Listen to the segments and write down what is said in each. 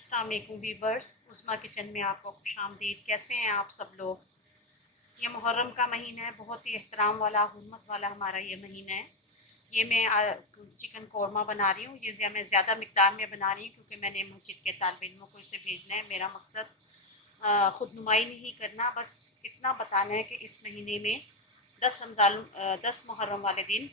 अस्सलाम वालेकुम वीवर्स, उस्मा किचन में आपको खुशामदीद। कैसे हैं आप सब लोग। ये मुहर्रम का महीना है, बहुत ही एहतराम वाला हुर्मत वाला हमारा ये महीना है। ये मैं चिकन कौरमा बना रही हूँ। ये मैं ज़्यादा मिक़दार में बना रही हूँ क्योंकि मैंने मस्जिद के तालिब इल्मों को इसे भेजना है। मेरा मकसद ख़ुद नुमाई नहीं करना, बस इतना बताना है कि इस महीने में 10 मुहर्रम वाले दिन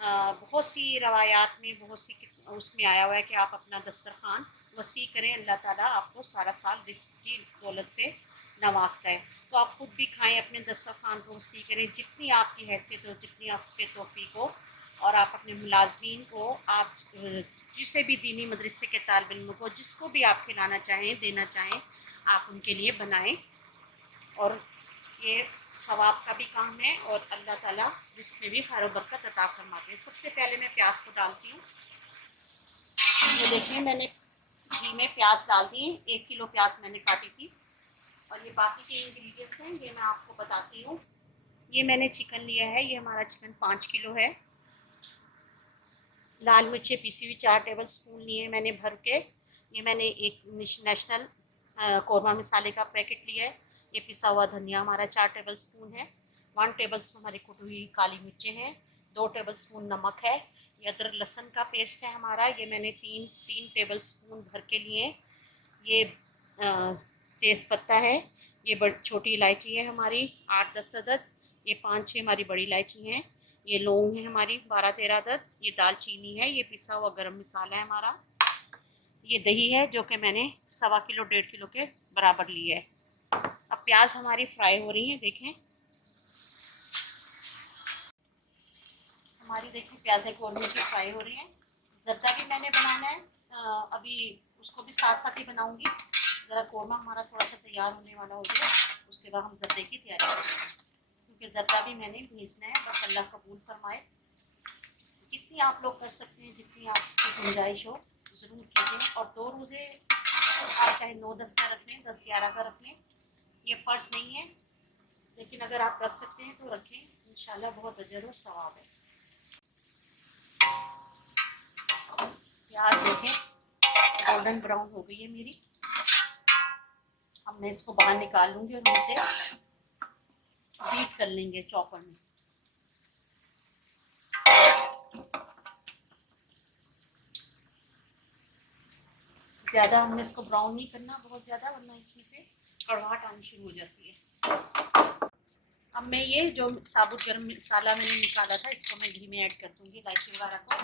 बहुत सी रवायात में बहुत सी उसमें आया हुआ है कि आप अपना दस्तरखान वसी करें, अल्लाह ताला आपको सारा साल रिस्क की दौलत से नवाजता है। तो आप खुद भी खाएं, अपने दस्तरखान को वसी करें जितनी आपकी हैसियत हो, जितनी आपके तौफीक हो। और आप अपने मुलाजमीन को, आप जिसे भी दीनी मदरसे के तालिब इल्म को, जिसको भी आप खिलाना चाहें, देना चाहें, आप उनके लिए बनाएं। और ये सवाब का भी काम है और अल्लाह ताला रिस्क में भी खैर बरकत अता फरमाते हैं। सबसे पहले मैं प्याज को डालती हूँ। ये देखिए, मैंने घी में प्याज डाल दिए। 1 किलो प्याज मैंने काटी थी। और ये बाकी के इंग्रेडिएंट्स हैं, ये मैं आपको बताती हूँ। ये मैंने चिकन लिया है, ये हमारा चिकन 5 किलो है। लाल मिर्चें पीसी हुई 4 टेबल स्पून लिए मैंने भर के। ये मैंने एक नेशनल कौरमा मसाले का पैकेट लिया है। ये पिसा हुआ धनिया हमारा 4 टेबल स्पून है। 1 टेबल स्पून हमारी कुटी हुई काली मिर्चें हैं। 2 टेबल स्पून नमक है। ये अदरक लहसुन का पेस्ट है हमारा, ये मैंने तीन टेबल स्पून भर के लिए। ये तेज़ पत्ता है। ये छोटी इलायची है हमारी 8-10 अदद। ये 5-6 हमारी बड़ी इलायची हैं। ये लौंग है हमारी 12-13 अदद। ये दालचीनी है। ये पिसा हुआ गरम मसाला है हमारा। ये दही है जो कि मैंने 1.25 किलो 1.5 किलो के बराबर लिया है। अब प्याज हमारी फ्राई हो रही है, देखें हमारी, देखिए प्याज़ें कौरमे की फ्राई हो रही हैं। ज़र्दा भी मैंने बनाना है, अभी उसको भी साथ साथ ही बनाऊंगी। ज़रा कौरमा हमारा थोड़ा सा तैयार होने वाला हो गया, उसके बाद हम ज़र्दे की तैयारी करेंगे क्योंकि ज़र्दा भी मैंने भेजना है। बस अल्लाह कबूल फरमाए। जितनी आप लोग कर सकते हैं, जितनी आपकी गुंजाइश हो, ज़रूर कीजिए। और 2 रोज़े आप चाहे 9-10 का रख लें, 10-11 का रख लें, ये फ़र्ज़ नहीं है, लेकिन अगर आप रख सकते हैं तो रखें। इंशाल्लाह बहुत अजर और सवाब है। प्याज देखें गोल्डन ब्राउन हो गई है मेरी। अब मैं इसको बाहर निकाल लूँगी और इसे बीट कर लेंगे चॉपर में। ज़्यादा हमने इसको ब्राउन नहीं करना बहुत ज़्यादा, वरना इसमें से कड़वाहट आनी शुरू हो जाती है। अब मैं ये जो साबुत गरम मसाला मैंने निकाला था, इसको मैं घी में ऐड कर दूँगी, इलायची वगैरह को।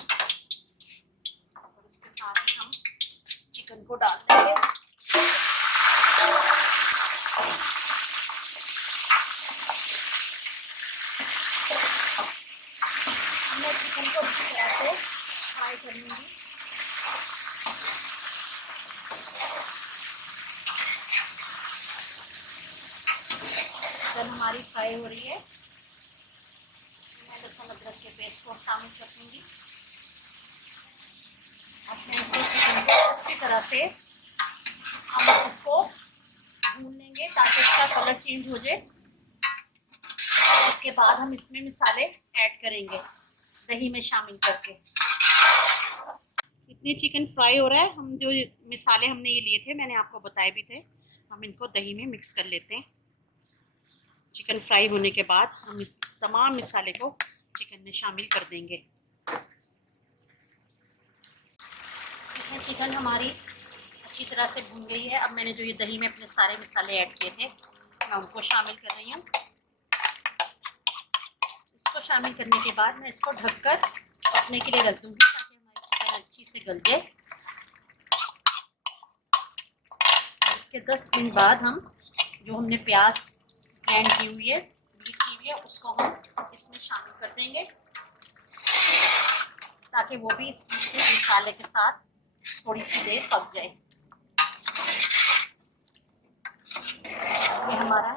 और इसके साथ ही हम चिकन को डाल देंगे। मैं चिकन को अच्छी तरह से फ्राई कर लूँगी। चिकन हमारी फ्राई हो रही है। मैं लहसुन अदरक के पेस्ट को शामिल कर दूँगी। अपने इसे चिकन को अच्छी तरह से हम इसको भून लेंगे ताकि इसका कलर चेंज हो जाए। उसके बाद हम इसमें मसाले ऐड करेंगे दही में शामिल करके। इतनी चिकन फ्राई हो रहा है, हम जो मसाले हमने ये लिए थे, मैंने आपको बताए भी थे, हम इनको दही में मिक्स कर लेते हैं। चिकन फ्राई होने के बाद हम इस तमाम मसाले को चिकन में शामिल कर देंगे। चिकन हमारी अच्छी तरह से भून गई है। अब मैंने जो ये दही में अपने सारे मसाले ऐड किए थे, मैं उनको शामिल कर रही हूँ। इसको शामिल करने के बाद मैं इसको ढककर पकने के लिए रख दूँगी ताकि हमारी चिकन अच्छी से गल जाए। और इसके 10 मिनट बाद हम जो हमने प्याज ग्राइंड की हुई है, बीट की हुई है, उसको हम इसमें शामिल कर देंगे ताकि वो भी इस मसाले के साथ थोड़ी सी देर पक जाए। ये हमारा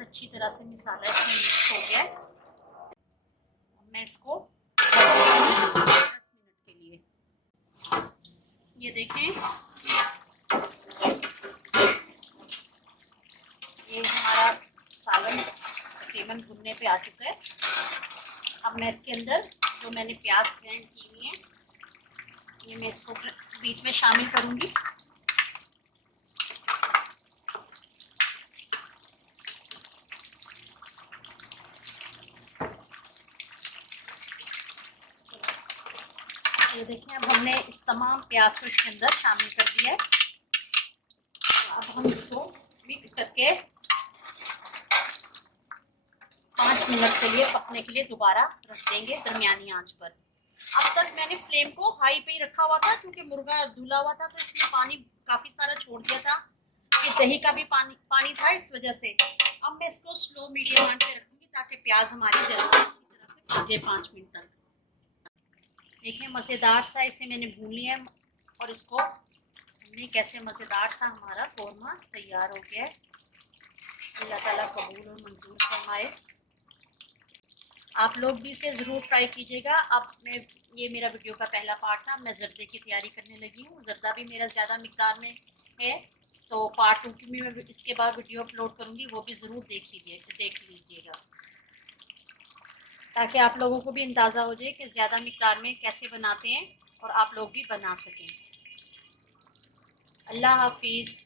अच्छी तरह से मसाला इसमें मिक्स हो गया है। मैं इसको 10 मिनट के लिए, ये देखें, ये हमारा सालन तकरीबन भुनने पे आ चुका है। अब मैं इसके अंदर जो मैंने प्याज ग्राइंड की हुई है, ये मैं इसको बीच में शामिल करूँगी। इस तमाम प्याज को इसके अंदर शामिल कर दिया है। अब हम इसको मिक्स करके 5 मिनट के लिए पकने के लिए दोबारा रख देंगे दरमियानी आंच पर। अब तक मैंने फ्लेम को हाई पे ही रखा हुआ था क्योंकि मुर्गा धुला हुआ था, तो इसमें पानी काफ़ी सारा छोड़ दिया था, कि दही का भी पानी था, इस वजह से। अब मैं इसको स्लो मीडियम आंच पे रखूंगी ताकि प्याज हमारी जल्दी अच्छी तरह से भुजे 5 मिनट तक। देखिए मज़ेदार सा इसे मैंने भून लिया है और इसको हमने कैसे मज़ेदार सा हमारा कौरमा तैयार हो गया है। अल्लाह ताला कबूल और मंजूर फरमाए। आप लोग भी इसे ज़रूर ट्राई कीजिएगा। अब ये मेरा वीडियो का पहला पार्ट था। मैं ज़र्दे की तैयारी करने लगी हूँ। ज़र्दा भी मेरा ज़्यादा मिक़दार में है, तो पार्ट 2 की मैं इसके बाद वीडियो अपलोड करूँगी, वो भी ज़रूर देख लीजिएगा, ताकि आप लोगों को भी अंदाज़ा हो जाए कि ज़्यादा मिक़दार में कैसे बनाते हैं और आप लोग भी बना सकें। अल्लाह हाफिज़।